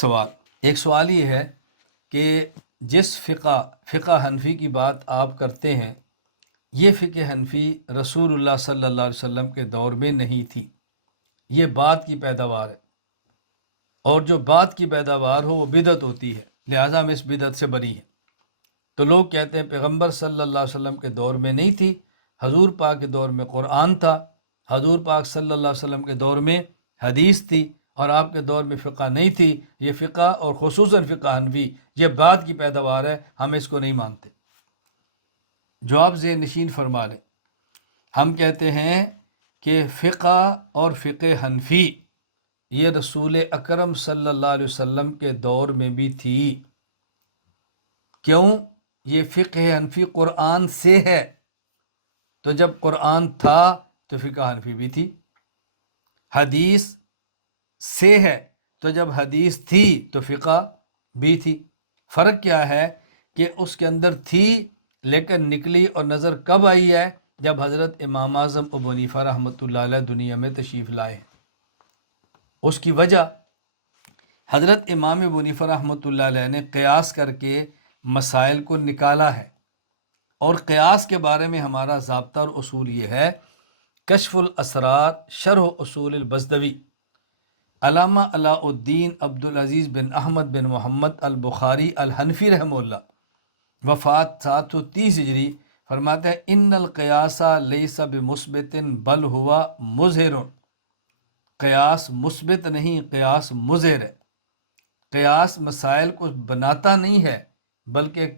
سوال ایک سوال یہ ہے کہ جس فقہ حنفی کی بات آپ کرتے ہیں، یہ فقہ حنفی رسول اللہ صلی اللہ علیہ وسلم کے دور میں نہیں تھی، یہ بعد کی پیداوار ہے، اور جو بعد کی پیداوار ہو وہ بدعت ہوتی ہے، لہٰذا ہم اس بدعت سے بری ہیں۔ تو لوگ کہتے ہیں پیغمبر صلی اللہ علیہ وسلم کے دور میں نہیں تھی، حضور پاک کے دور میں قرآن تھا، حضور پاک صلی اللہ علیہ وسلم کے دور میں حدیث تھی، اور آپ کے دور میں فقہ نہیں تھی۔ یہ فقہ اور خصوصاً فقہ حنفی یہ بعد کی پیداوار ہے، ہم اس کو نہیں مانتے۔ جواب ذہن نشین فرما لیں، ہم کہتے ہیں کہ فقہ اور فقہ حنفی یہ رسول اکرم صلی اللہ علیہ وسلم کے دور میں بھی تھی۔ کیوں؟ یہ فقہ حنفی قرآن سے ہے، تو جب قرآن تھا تو فقہ حنفی بھی تھی۔ حدیث سے ہے، تو جب حدیث تھی تو فقہ بھی تھی۔ فرق کیا ہے کہ اس کے اندر تھی لیکن نکلی اور نظر کب آئی ہے؟ جب حضرت امام اعظم ابو حنیفہ رحمۃ اللہ علیہ دنیا میں تشریف لائے۔ اس کی وجہ حضرت امام ابو حنیفہ رحمۃ اللہ علیہ نے قیاس کر کے مسائل کو نکالا ہے، اور قیاس کے بارے میں ہمارا ضابطہ اور اصول یہ ہے، کشف الاسرار شرح اصول البزدوی، علامہ علاء الدین عبدالعزیز بن احمد بن محمد البخاری الحنفی رحمہ اللہ، وفات 730 ہجری، فرماتے ہیں ان القیاس لیس بمثبت بل ہوا مظہر۔ قیاس مثبت نہیں، قیاس مظہر ہے۔ قیاس مسائل کو بناتا نہیں ہے بلکہ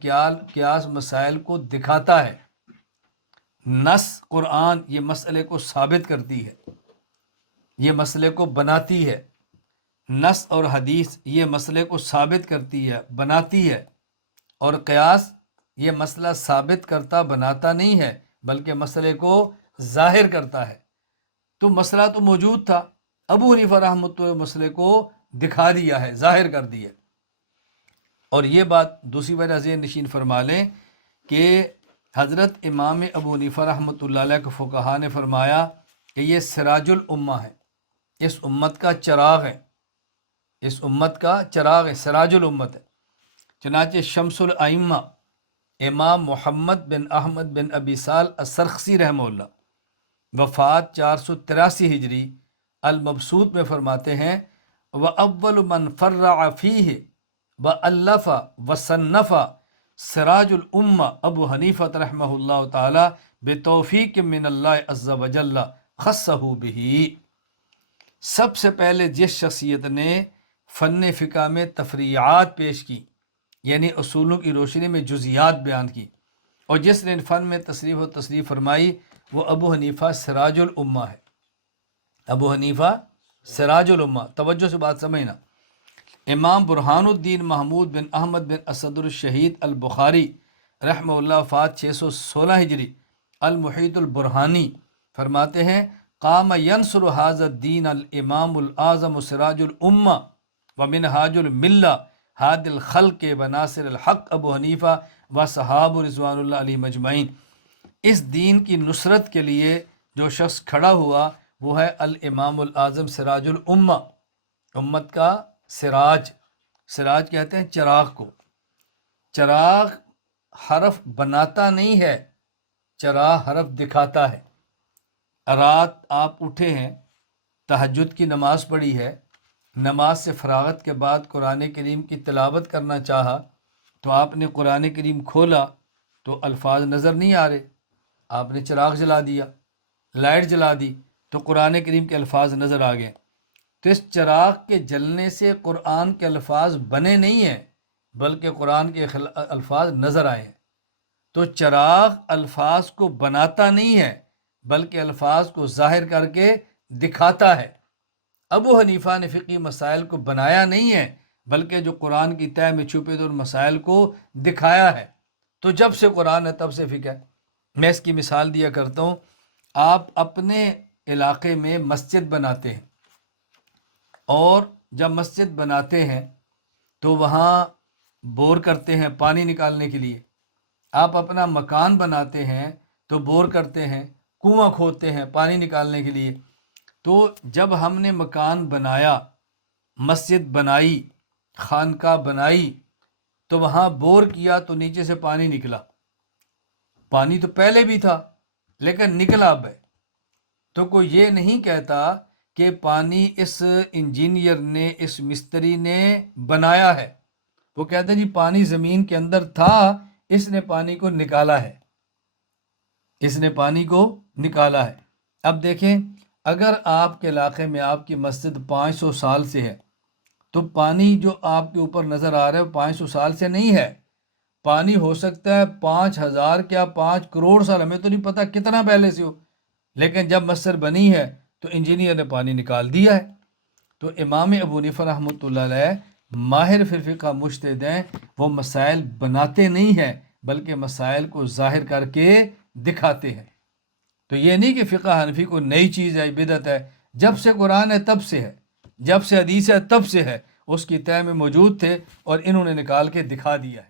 قیاس مسائل کو دکھاتا ہے۔ نص قرآن یہ مسئلے کو ثابت کرتی ہے، یہ مسئلے کو بناتی ہے۔ نص اور حدیث یہ مسئلے کو ثابت کرتی ہے، بناتی ہے، اور قیاس یہ مسئلہ ثابت کرتا بناتا نہیں ہے بلکہ مسئلے کو ظاہر کرتا ہے۔ تو مسئلہ تو موجود تھا، ابو حنیفہ رحمۃ اللہ مسئلے کو دکھا دیا ہے، ظاہر کر دیا۔ اور یہ بات دوسری وجہ ذہن نشین فرما لیں کہ حضرت امام ابو حنیفہ رحمۃ اللہ علیہ کے فقہا نے فرمایا کہ یہ سراج الامہ ہے، اس امت کا چراغ ہے، اس امت کا چراغ ہے، سراج الامت ہے۔ چنانچہ شمس الائمہ امام محمد بن احمد بن ابی سال السرخسی رحمہ اللہ، وفات 483 ہجری، المبسوط میں فرماتے ہیں وَأَوَّلُ مَنْ فَرَّعَ فِيهِ وَأَلَّفَ وَصَنَّفَ سراج الامہ ابو حنیفہ رحمہ اللہ تعالی بتوفیق من اللہ عز وجل خصہ بہ۔ سب سے پہلے جس شخصیت نے فن فقہ میں تفریعات پیش کی، یعنی اصولوں کی روشنی میں جزیات بیان کی، اور جس نے فن میں تصریف و تصریف فرمائی، وہ ابو حنیفہ سراج الامہ ہے۔ ابو حنیفہ سراج الامہ، توجہ سے بات سمجھنا۔ امام برہان الدین محمود بن احمد بن اسد الشہید البخاری رحمہ اللہ، وفات 616 ہجری، المحیط البرہانی، فرماتے ہیں قام ینصر ھذا الدین الامام الاعظم سراج الامہ ومنہاج الملہ ہاد الخلق وناصر الحق ابو حنیفہ و صحاب رضوان اللہ علیہ مجمعین۔ اس دین کی نصرت کے لیے جو شخص کھڑا ہوا وہ ہے الامام الاعظم سراج الامہ، امت کا سراج۔ سراج کہتے ہیں چراغ کو۔ چراغ حرف بناتا نہیں ہے، چراغ حرف دکھاتا ہے۔ رات آپ اٹھے ہیں، تہجد کی نماز پڑھی ہے، نماز سے فراغت کے بعد قرآن کریم کی تلاوت کرنا چاہا تو آپ نے قرآن کریم کھولا تو الفاظ نظر نہیں آ رہے، آپ نے چراغ جلا دیا، لائٹ جلا دی تو قرآن کریم کے الفاظ نظر آ گئے۔ تو اس چراغ کے جلنے سے قرآن کے الفاظ بنے نہیں ہیں بلکہ قرآن کے الفاظ نظر آئے ہیں۔ تو چراغ الفاظ کو بناتا نہیں ہے بلکہ الفاظ کو ظاہر کر کے دکھاتا ہے۔ ابو حنیفہ نے فقی مسائل کو بنایا نہیں ہے بلکہ جو قرآن کی تہ میں چھپے ہوئے مسائل کو دکھایا ہے۔ تو جب سے قرآن ہے تب سے فقہ ہے۔ میں اس کی مثال دیا کرتا ہوں، آپ اپنے علاقے میں مسجد بناتے ہیں، اور جب مسجد بناتے ہیں تو وہاں بور کرتے ہیں پانی نکالنے کے لیے۔ آپ اپنا مکان بناتے ہیں تو بور کرتے ہیں، کنواں کھودتے ہیں پانی نکالنے کے لیے۔ تو جب ہم نے مکان بنایا، مسجد بنائی، خانقاہ بنائی تو وہاں بور کیا تو نیچے سے پانی نکلا، پانی تو پہلے بھی تھا لیکن نکلا اب ہے، تو کوئی یہ نہیں کہتا کہ پانی اس انجینئر نے، اس مستری نے بنایا ہے، وہ کہتے ہیں جی پانی زمین کے اندر تھا، اس نے پانی کو نکالا ہے، اس نے پانی کو نکالا ہے۔ اب دیکھیں اگر آپ کے علاقے میں آپ کی مسجد 500 سال سے ہے تو پانی جو آپ کے اوپر نظر آ رہا ہے وہ 500 سال سے نہیں ہے، پانی ہو سکتا ہے 5000 کیا 5 کروڑ سال، ہمیں تو نہیں پتہ کتنا پہلے سے ہو، لیکن جب مسجد بنی ہے تو انجینئر نے پانی نکال دیا ہے۔ تو امام ابو حنیفہ رحمۃ اللہ علیہ ماہر فی الفقہ مجتہد ہیں، وہ مسائل بناتے نہیں ہیں بلکہ مسائل کو ظاہر کر کے دکھاتے ہیں۔ تو یہ نہیں کہ فقہ حنفی کو نئی چیز ہے، بدعت ہے، جب سے قرآن ہے تب سے ہے، جب سے حدیث ہے تب سے ہے، اس کی طے میں موجود تھے اور انہوں نے نکال کے دکھا دیا ہے۔